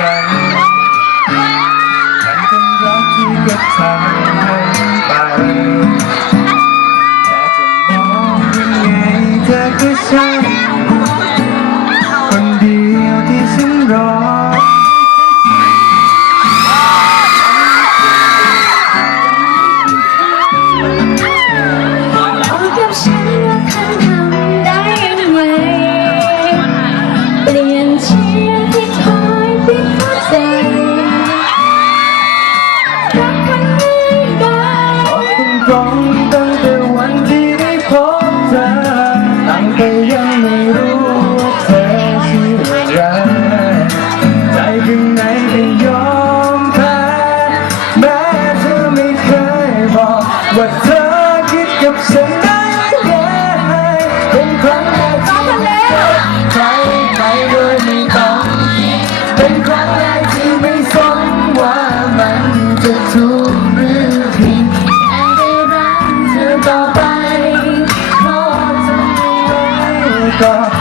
กันฉันคงรักที่กับฉัน กับฉันได้ไหมเป็นครั้งแรกที่ไม่เคยใครไปโดยไม่ต้องเป็นครั้งแรกที่ไม่สนว่ามันจะถูกหรือผิดแอบได้รักเธอต่อไปขอเธอไว้ก่อน